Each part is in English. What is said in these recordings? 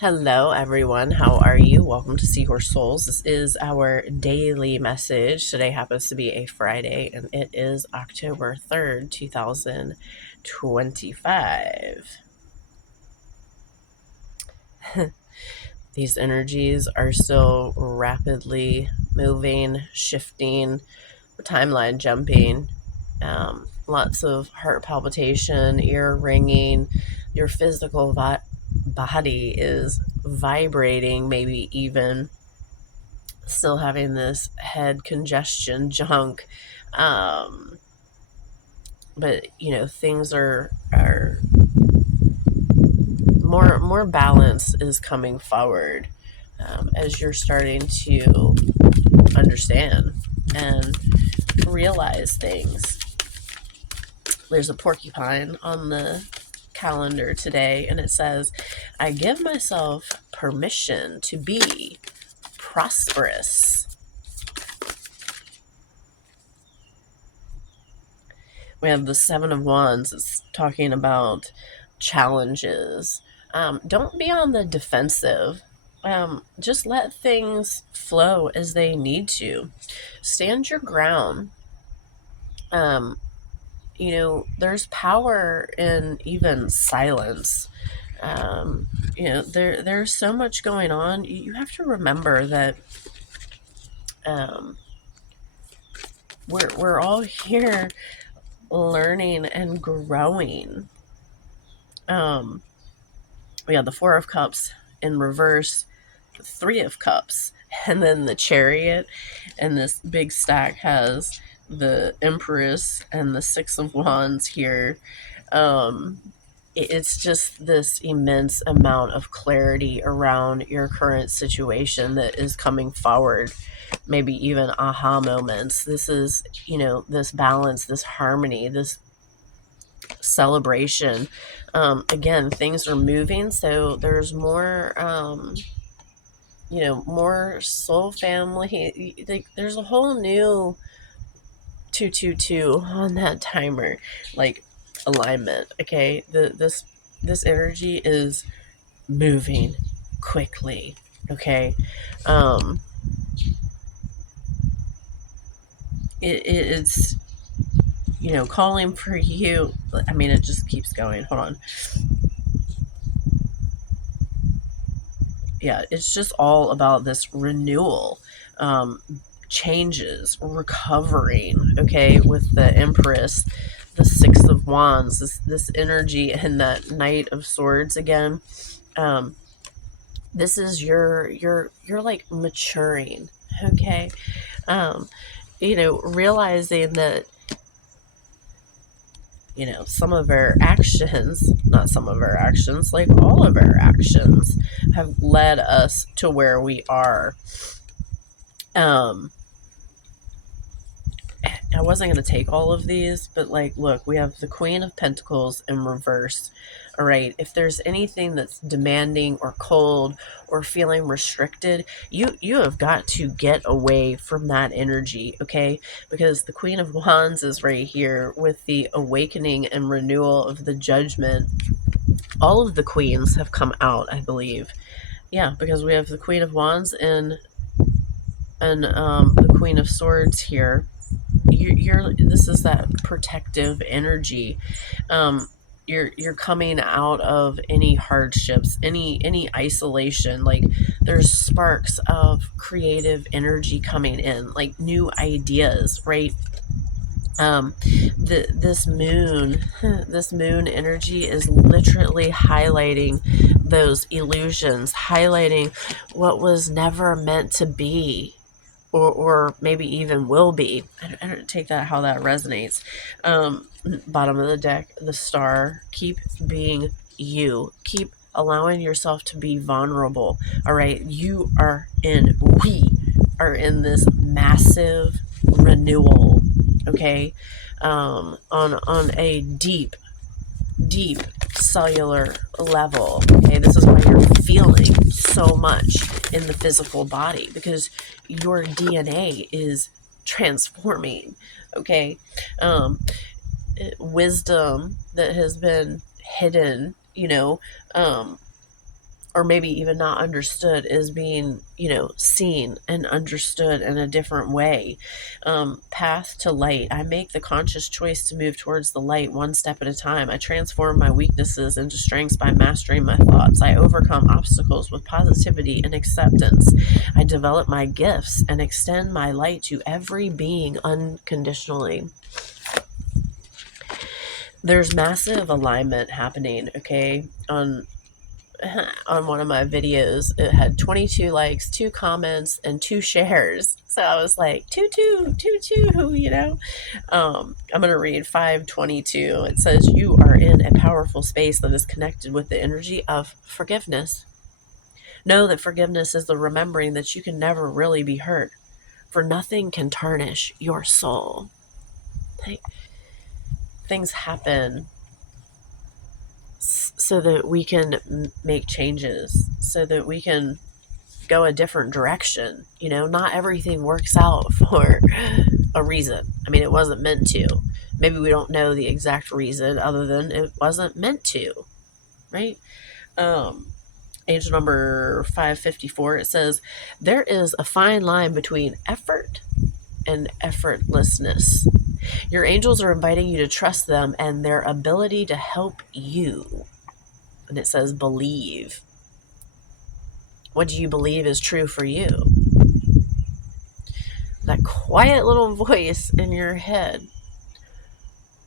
Hello, everyone. How are you? Welcome to Seahorse Souls. This is our daily message. Today happens to be a Friday, and it is October 3rd, 2025. These energies are still rapidly moving, shifting, timeline jumping. Lots of heart palpitation, ear ringing. Your physical body is vibrating, maybe even still having this head congestion junk. Um, but things are more balance is coming forward as you're starting to understand and realize things. There's a porcupine on the calendar today, and it says, I give myself permission to be prosperous. We have the Seven of Wands. It's talking about challenges. Don't be on the defensive. Just let things flow as they need to. Stand your ground. There's power in even silence. There's so much going on. You have to remember that we're all here learning and growing. We have the Four of Cups in reverse, the Three of Cups, and then the Chariot. And this big stack has the Empress and the Six of Wands here. It's just this immense amount of clarity around your current situation that is coming forward. Maybe even aha moments. This is, this balance, this harmony, this celebration. Again, things are moving, so there's more more soul family. There's a whole new 222 on that timer, like alignment. Okay, this energy is moving quickly. Okay, it's calling for you. I mean, it just keeps going. Hold on. Yeah, it's just all about this renewal, changes, recovering. Okay, with the Empress, the Six of Wands, this energy, and that Knight of Swords again. This is you're like maturing. Okay, realizing that some of our actions, not some of our actions, like all of our actions have led us to where we are. I wasn't going to take all of these, but look, we have the Queen of Pentacles in reverse. All right. If there's anything that's demanding or cold or feeling restricted, you have got to get away from that energy. Okay. Because the Queen of Wands is right here with the awakening and renewal of the Judgment. All of the queens have come out, I believe. Yeah, because we have the Queen of Wands and the Queen of Swords here. This is that protective energy. You're coming out of any hardships, any isolation. Like there's sparks of creative energy coming in, like new ideas, right? This moon energy is literally highlighting those illusions, highlighting what was never meant to be, or maybe even will be. I don't take that how that resonates. Bottom of the deck, the Star. Keep being you. Keep allowing yourself to be vulnerable. All right, we are in this massive renewal. Okay, on a deep cellular level. Okay, this is why you're feeling so much in the physical body, because your DNA is transforming. Okay, wisdom that has been hidden, or maybe even not understood, is being, seen and understood in a different way. Path to light. I make the conscious choice to move towards the light one step at a time. I transform my weaknesses into strengths by mastering my thoughts. I overcome obstacles with positivity and acceptance. I develop my gifts and extend my light to every being unconditionally. There's massive alignment happening, okay? On one of my videos, it had 22 likes, 2 comments, and 2 shares. So I was like, two, I'm going to read 522. It says, you are in a powerful space that is connected with the energy of forgiveness. Know that forgiveness is the remembering that you can never really be hurt, for nothing can tarnish your soul. Like, things happen so that we can make changes, so that we can go a different direction. Not everything works out for a reason. I mean, it wasn't meant to. Maybe we don't know the exact reason other than it wasn't meant to, right? Angel number 554, it says, there is a fine line between effort and effortlessness. Your angels are inviting you to trust them and their ability to help you. And it says, believe. What do you believe is true for you? That quiet little voice in your head,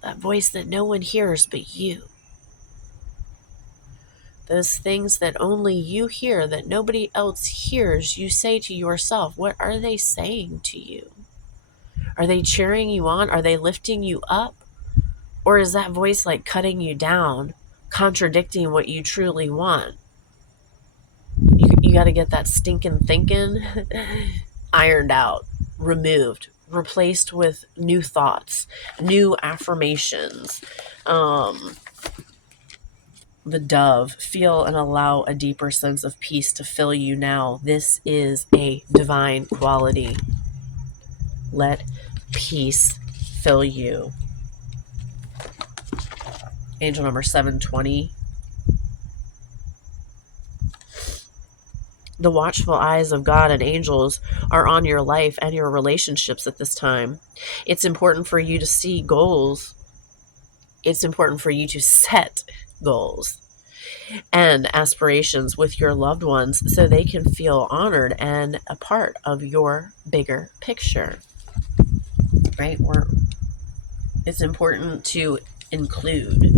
that voice that no one hears but you. Those things that only you hear, that nobody else hears, you say to yourself. What are they saying to you? Are they cheering you on? Are they lifting you up? Or is that voice like cutting you down, contradicting what you truly want? You got to get that stinking thinking ironed out, removed, replaced with new thoughts, new affirmations. The dove, feel and allow a deeper sense of peace to fill you now. This is a divine quality. Let peace fill you. Angel number 720. The watchful eyes of God and angels are on your life and your relationships at this time. It's important for you to see goals. It's important for you to set goals and aspirations with your loved ones so they can feel honored and a part of your bigger picture. Right? It's important to include,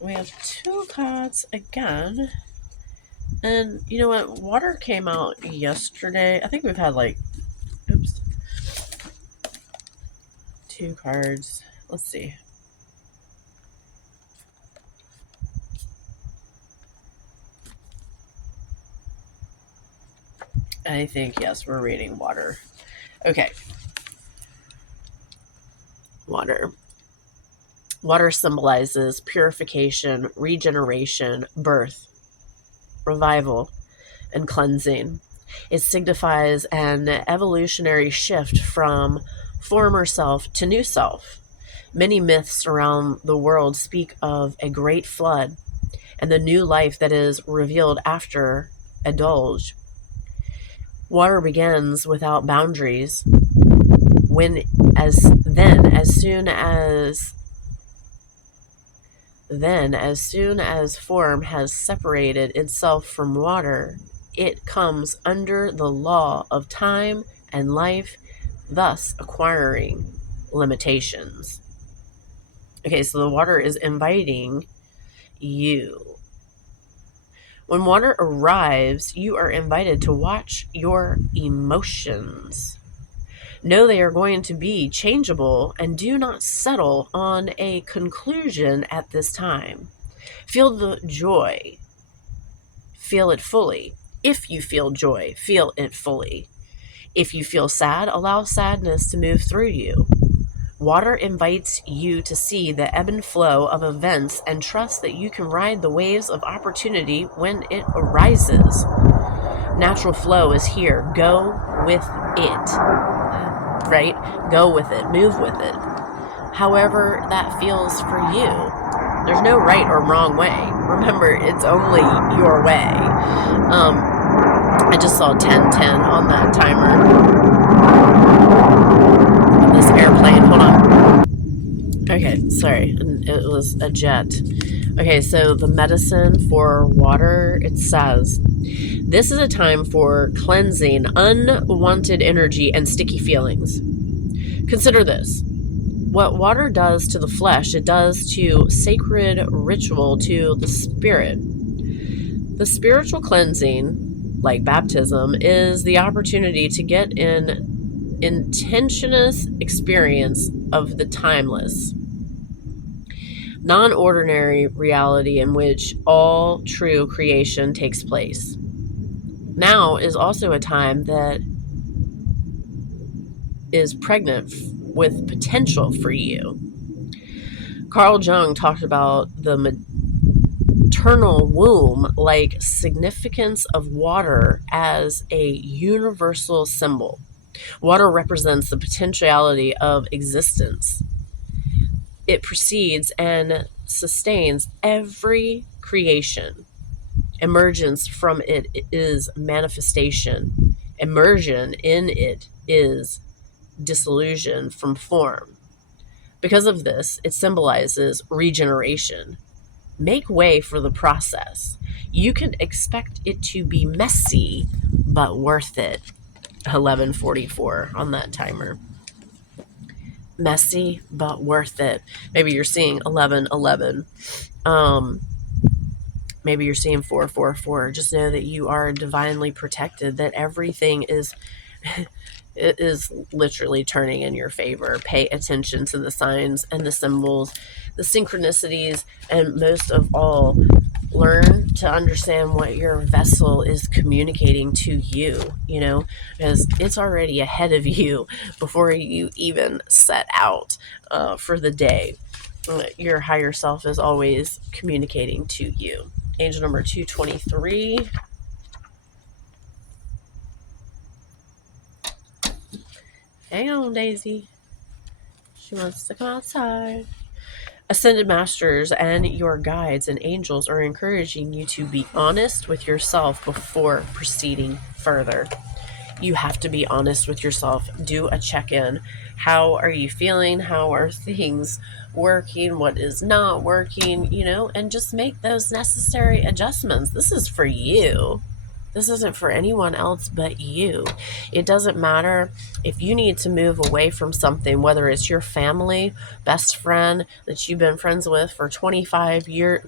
We have 2 cards again. And you know what? Water came out yesterday. I think we've had 2 cards. Let's see. I think, yes, we're reading water. Okay. Water. Water symbolizes purification, regeneration, birth, revival, and cleansing. It signifies an evolutionary shift from former self to new self. Many myths around the world speak of a great flood and the new life that is revealed after a deluge. Water begins without boundaries. As soon as form has separated itself from water, it comes under the law of time and life, thus acquiring limitations. Okay, so the water is inviting you. When water arrives, you are invited to watch your emotions. Know they are going to be changeable and do not settle on a conclusion at this time. Feel the joy. Feel it fully. If you feel joy, feel it fully. If you feel sad, allow sadness to move through you. Water invites you to see the ebb and flow of events and trust that you can ride the waves of opportunity when it arises. Natural flow is here. Go with it, right? Go with it, move with it. However that feels for you. There's no right or wrong way. Remember, it's only your way. I just saw 10:10 on that timer. This airplane, hold on. Okay, sorry, it was a jet. Okay, so the medicine for water, it says, this is a time for cleansing unwanted energy and sticky feelings. Consider this. What water does to the flesh, it does to sacred ritual, to the spirit. The spiritual cleansing, like baptism, is the opportunity to get an intentionous experience of the timeless, non-ordinary reality in which all true creation takes place. Now is also a time that is pregnant with potential for you. Carl Jung talked about the maternal womb like significance of water as a universal symbol. Water represents the potentiality of existence. It precedes and sustains every creation. Emergence from it is manifestation. Immersion in it is dissolution from form. Because of this, it symbolizes regeneration. Make way for the process. You can expect it to be messy, but worth it. 11:44 on that timer. Messy, but worth it. Maybe you're seeing 11:11. Maybe you're seeing 4:44. Just know that you are divinely protected, that everything is it is literally turning in your favor. Pay attention to the signs and the symbols, the synchronicities, and most of all, learn to understand what your vessel is communicating to you, because it's already ahead of you before you even set out for the day. Your higher self is always communicating to you. Angel number 223. Hang on, Daisy. She wants to come outside. Ascended Masters and your guides and angels are encouraging you to be honest with yourself before proceeding further. You have to be honest with yourself. Do a check-in. How are you feeling? How are things working? What is not working? And just make those necessary adjustments. This is for you. This isn't for anyone else but you. It doesn't matter if you need to move away from something, whether it's your family, best friend that you've been friends with for 25 years.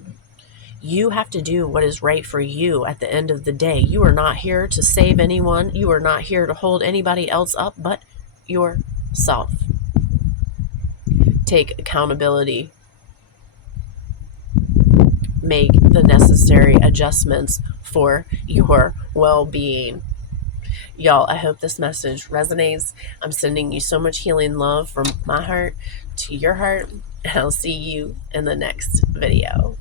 You have to do what is right for you at the end of the day. You are not here to save anyone. You are not here to hold anybody else up but yourself. Take accountability. Make the necessary adjustments for your well-being. Y'all, I hope this message resonates. I'm sending you so much healing love from my heart to your heart, and I'll see you in the next video.